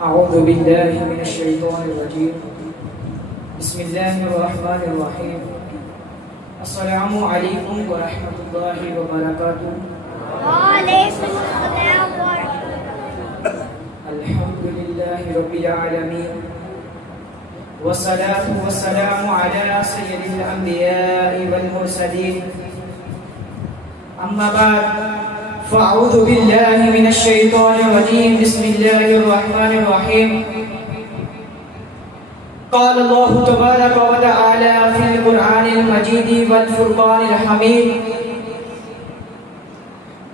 أعوذ بالله من الشيطان الرجيم بسم الله الرحمن الرحيم السلام عليكم ورحمة الله وبركاته وعليكم السلام ورحمة الله. الحمد لله رب العالمين والصلاة والسلام على سيد الأنبياء والمرسلين أما بعد فأعوذ بالله من الشيطان الرجيم بسم الله الرحمن الرحيم قال الله تبارك وتعالى في القرآن المجيد والفرقان الحميد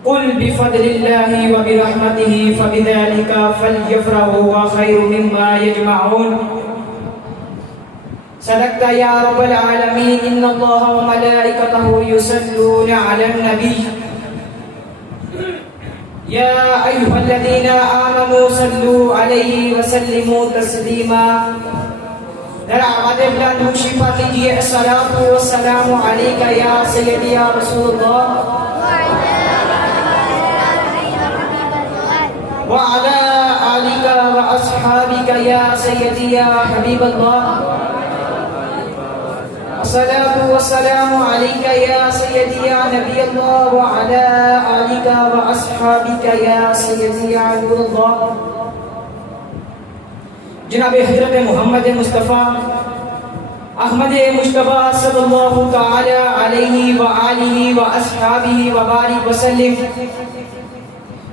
قل بفضل الله وبرحمته فبذلك فليفرحوا هو خير مما يجمعون صدقت يا رب العالمين إن الله وملائكته يصلون على النبي يا أيها الذين آمنوا صلوا عليه وسلموا تسليما درعوات بلند شفا دیجئے الصلاة والسلام علیک یا سیدی یا رسول اللہ وعلى آلك وأصحابك يا سيدي يا حبيب الله الصلاة والسلام عليك يا سيدي يا نبي الله وعلى آلك وأصحابك يا سيدي يا نور الله جناب حضرت محمد مصطفیٰ احمد مصطفیٰ صلی اللہ تعالی علیہ وآلہ وأصحابہ وبارک وسلم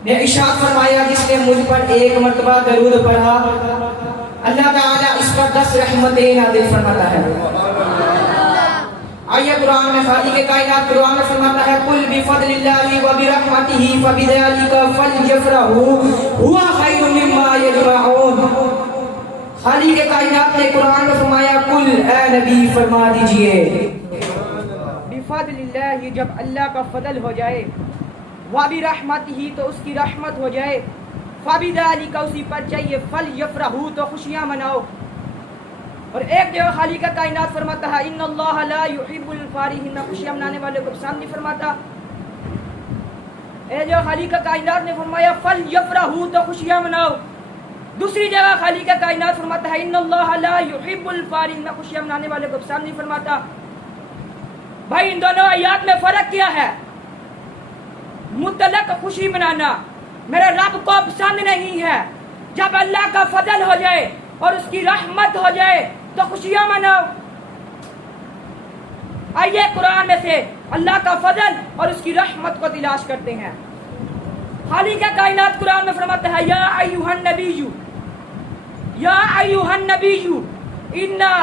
نے ارشاد فرمایا جس نے مجھ پر ایک مرتبہ درود پڑھا اللہ تعالیٰ اس پر 10 رحمتیں نازل فرماتا ہے. آیہ قرآن میں خالق کائنات قرآن میں فرماتا ہے قل بفضل اللہ وبرحمتہ فبذلک فلیفرحوا هو خیر مما یجمعون. خالق کائنات نے قرآن میں فرمایا قل اے نبی فرما دیجئے بفضل اللہ جب اللہ کا فضل ہو جائے وبرحمتہ تو اس کی رحمت ہو جائے فبذلک اسی پر چاہیے فلیفرحوا تو خوشیاں مناؤ. اور ایک جگہ خالق کائنات فرماتا ہے ان اللہ لا يحب الفارحین خوشیاں منانے والے کو پسند نہیں فرماتا. ایک جگہ خالق کائنات نے فرمایا فلیفرحوا تو خوشیاں مناؤ. دوسری جگہ خالق کائنات فرماتا ہے ان اللہ لا يحب الفارحین خوشیاں منانے والے کو پسند نہیں فرماتا. بھائی ان دونوں آیات میں فرق کیا ہے؟ مطلق خوشی منانا میرے رب کو پسند نہیں ہے. جب اللہ کا فضل ہو جائے اور اس کی رحمت ہو جائے تو خوشیاں مناؤ. آئیے قرآن میں سے اللہ کا فضل اور اس کی رحمت کو تلاش کرتے ہیں. خالق کائنات قرآن میں فرماتا ہے یا ایھا النبی انا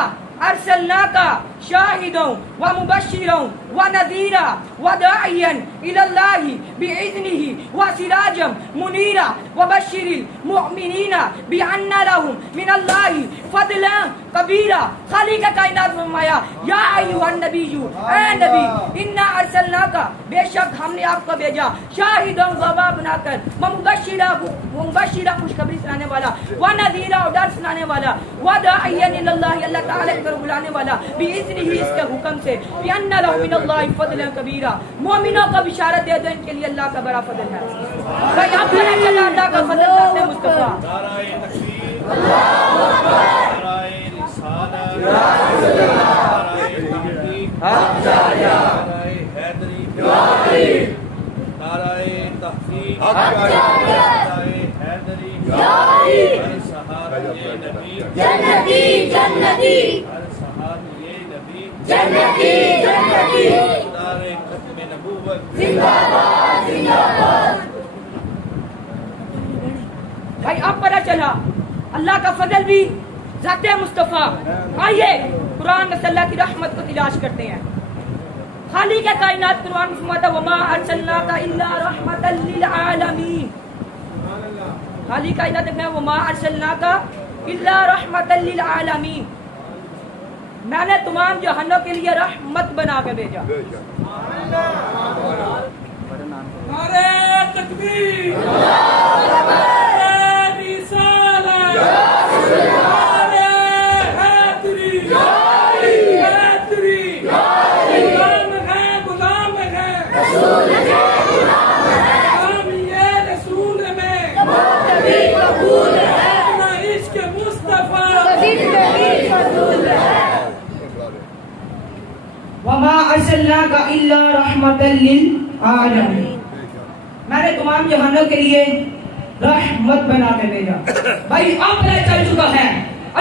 ارسلناک شاہدا ومبشرا ونذیرا وداعیا الی اللہ باذنہ وسراجا منیرا وبشر المؤمنین بان لهم من اللہ فضلا کبیرا. خالق کائنات فرمایا یا ایھا النبی اے نبی انا ارسلناک بے شک ہم نے آپ کو بھیجا شاہدا گواہ بنا کر ومبشرا خوشخبری سنانے والا ونذیرا اور ڈر سنانے والا وداعیا الی اللہ اللہ تعالی کی طرف بلانے والا باذنہ اس کے حکم سے بان لهم من اللہ فضلا کبیرا. مومنوں کو بشارت دے دو ان کے لیے اللہ کا بڑا فضل ہے. بھائی آپ نے اللہ کا فضل کرتے مصطفیٰ نعرہ تکبیر اللہ اکبر نعرہ رسالت نعرہ تحقیق نعرہ حیدری نعرہ تحقیق نعرہ حیدری ہر صحابی نبی جنتی جنتی ہر صحابی نبی جنتی جنتی نعرہ ختم نبوت زندہ باد زندہ باد. بھائی اب پتہ چلا اللہ کا فضل بھی ذات مصطفیٰ. آئیے قرآن میں اللہ کی رحمت کو تلاش کرتے ہیں. خالق کائنات قرآن میں فرماتا وما ارسلناک الا رحمتا للعالمین. خالق کائنات نے وما ارسلناک الا رحمتا للعالمین میں نے تمام جہانوں کے لیے رحمت بنا کے بھیجا. نعرہ تکبیر قبول ہے ارسلناک الا رحمۃ للعالمین، میں نے تمام جہانوں کے لیے رحمت بنا کے بھیجا۔ بھائی اب پتہ چل چکا ہے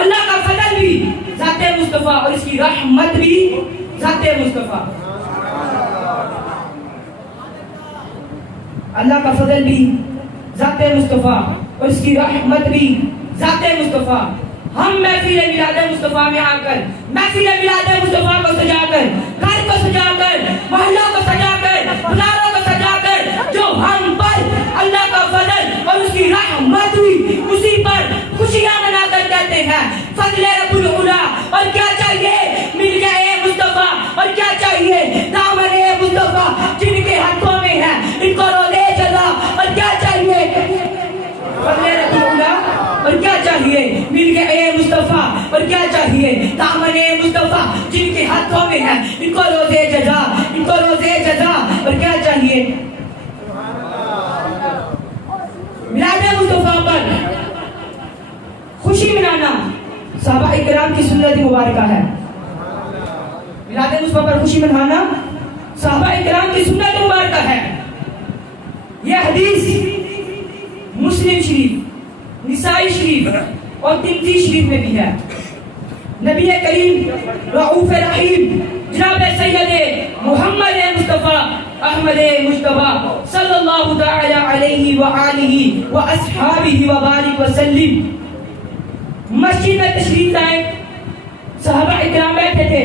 اللہ کا فضل بھی ذات مصطفیٰ اور اس کی رحمت بھی ذات مصطفیٰ۔ اللہ کا فضل بھی ذات مصطفیٰ اور اس کی رحمت بھی ذات مصطفیٰ۔ ہم محفل میلاد مصطفیٰ میں آ کر، محفل میلاد مصطفیٰ کو سجا کر، گھر کو سجا کر، محلوں کو سجا کر، بازاروں کو سجا کر، جو ہم پر اللہ کا فضل اور اس کی رحمت ہوئی اسی پر خوشیاں منا کر کہتے ہیں فضل رب العلا۔ اور کیا چاہیے؟ مل گئے مصطفیٰ، اور کیا چاہیے؟ دامن مصطفیٰ جن کے ہاتھوں میں ہے ان کو روزے جزا۔ اور کیا چاہیے؟ فضل رب العلا۔ اور کیا چاہیے؟ مل گئے مصطفیٰ، اور کیا چاہیے؟ دامن مصطفیٰ جن کے ہاتھوں میں ہے ان کو روزے جزا، ان کو روزے جزا۔ اور کیا چاہیے؟ میلاد مصطفیٰ پر خوشی منانا صحابہ اکرام کی سنت مبارکہ ہے۔ میلاد مصطفیٰ پر خوشی منانا صحابہ اکرام کی سنت مبارکہ ہے۔ یہ حدیث مسلم شریف، نسائی شریف اور ترمذی شریف میں بھی ہے۔ نبی کریم رؤوف رحیم جناب سید محمد مصطفیٰ احمد مجتبیٰ صلی اللہ تعالی علیہ وآلہ واصحابہ وبارک وسلم مسجد میں تشریف لائے، صحابہ اکرام بیٹھے تھے،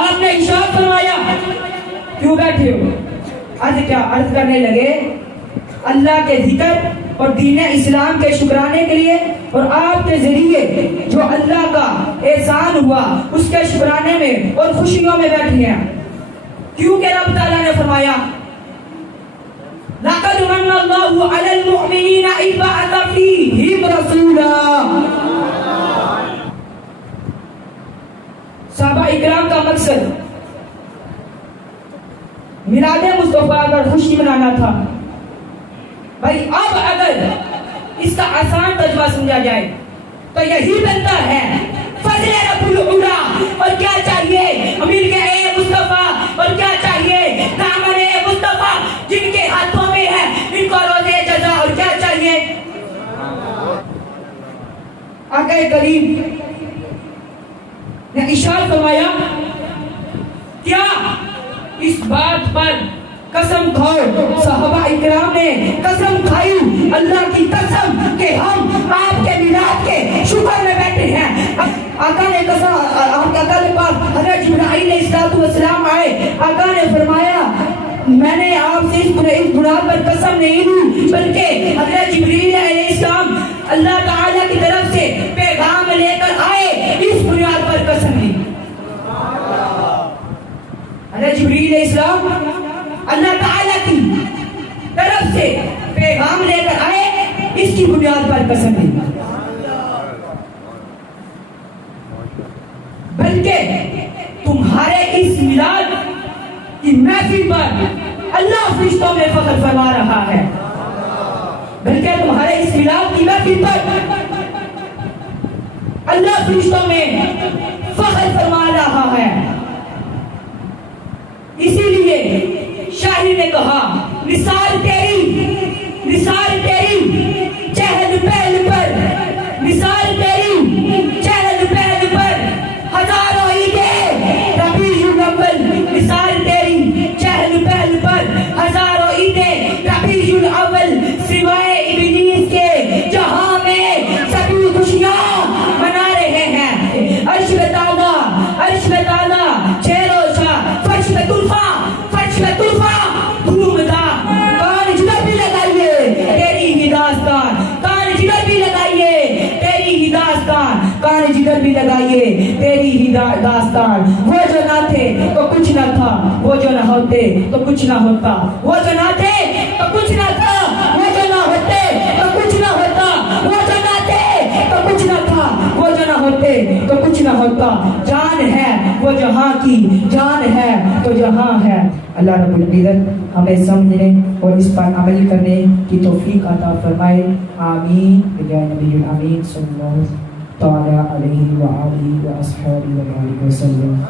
آپ نے ارشاد فرمایا کیوں بیٹھے ہو؟ عرض کرنے لگے اللہ کے ذکر اور دین اسلام کے شکرانے کے لیے اور آپ کے ذریعے جو اللہ کا احسان ہوا اس کے شکرانے میں اور خوشیوں میں بیٹھے ہیں، کیونکہ رب تعالیٰ نے فرمایا لَقَدْ مَنَّ اللَّهُ عَلَى الْمُؤْمِنِينَ إِذْ بَعَثَ فِيهِمْ رَسُولًا۔ صحابہ اکرام کا مقصد میلاد مصطفیٰ پر خوشی منانا تھا۔ بھائی اب اگر اس کا آسان ترجمہ سمجھا جائے تو یہی بنتا ہے فضل رب العلا۔ اور کیا چاہیے؟ امیر کے اے مصطفیٰ، اور کیا چاہیے؟ دامن اے مصطفیٰ جن کے ہاتھوں میں ہے ان کو روزے جزا۔ اور کیا چاہیے؟ آقا کریم نے ارشاد فرمایا کیا اس بات پر قسم کھاؤ، صحابہ اکرام نے قسم کھائی اللہ کی قسم کہ ہم آپ کے میلاد کے شکر میں بیٹھے ہیں۔ آقا نے قسم، آقا کے پاس حضرت جبرائیل علیہ السلام آئے، آقا نے فرمایا میں نے آپ سے اس گناہ پر قسم نہیں لی، بلکہ حضرت جبرائیل علیہ السلام اللہ تعالیٰ کی طرف سے پیغام لے کر آئے، اس بنیاد پر قسم لی۔ حضرت جبرائیل علیہ السلام اللہ تعالیٰ کی طرف سے پیغام لے کر آئے، اس کی بنیاد پر قسم لی۔ بلکہ تمہارے اس میلاد کی محفل پر اللہ فرشتوں میں فخر فرما رہا ہے، بلکہ تمہارے اس میلاد کی محفل پر اللہ فرشتوں میں فخر فرما رہا ہے۔ اسی لیے شاعر نے کہا نثار تیری چہل پہل پر، نثار تیری چہل پہل پر ہزاروں عیدیں ربیع الاول، نثار تیری چہل پہل پر ہزاروں عیدیں ربیع الاول، سوائے ابلیس کے جہاں میں سبھی خوشیاں منا رہے ہیں۔ عرش میں تازہ، عرش میں تازہ چہرو شاہ، فرش میں طرفہ، فرش میں طرفہ دھومتا، کان جدھر بھی لگائیے تیری ہی داستان، کان جدھر بھی لگائیے تیری ہی داستان، کان جدھر بھی لگائیے تیری ہی داستان۔ وہ جو نہ تھے تو کچھ نہ تھا، وہ جو نہ ہوتے تو کچھ نہ ہوتا، وہ جو نہ تھے تو کچھ نہ تھا، وہ جو نہ ہوتے تو کچھ نہ ہوتا، وہ جو نہ تھے تو کچھ نہ تھا، وہ جو نہ ہوتے تو کچھ نہ ہوتا۔ جان ہے وہ جہاں کی، جان ہے تو جہاں ہے۔ اللہ رب العزت ہمیں سمجھنے اور اس پر عمل کرنے کی توفیق عطا فرمائے، آمین بجائے نبی الامین صلی اللہ تعالی علیہ وآلہ وصحبہ وسلم۔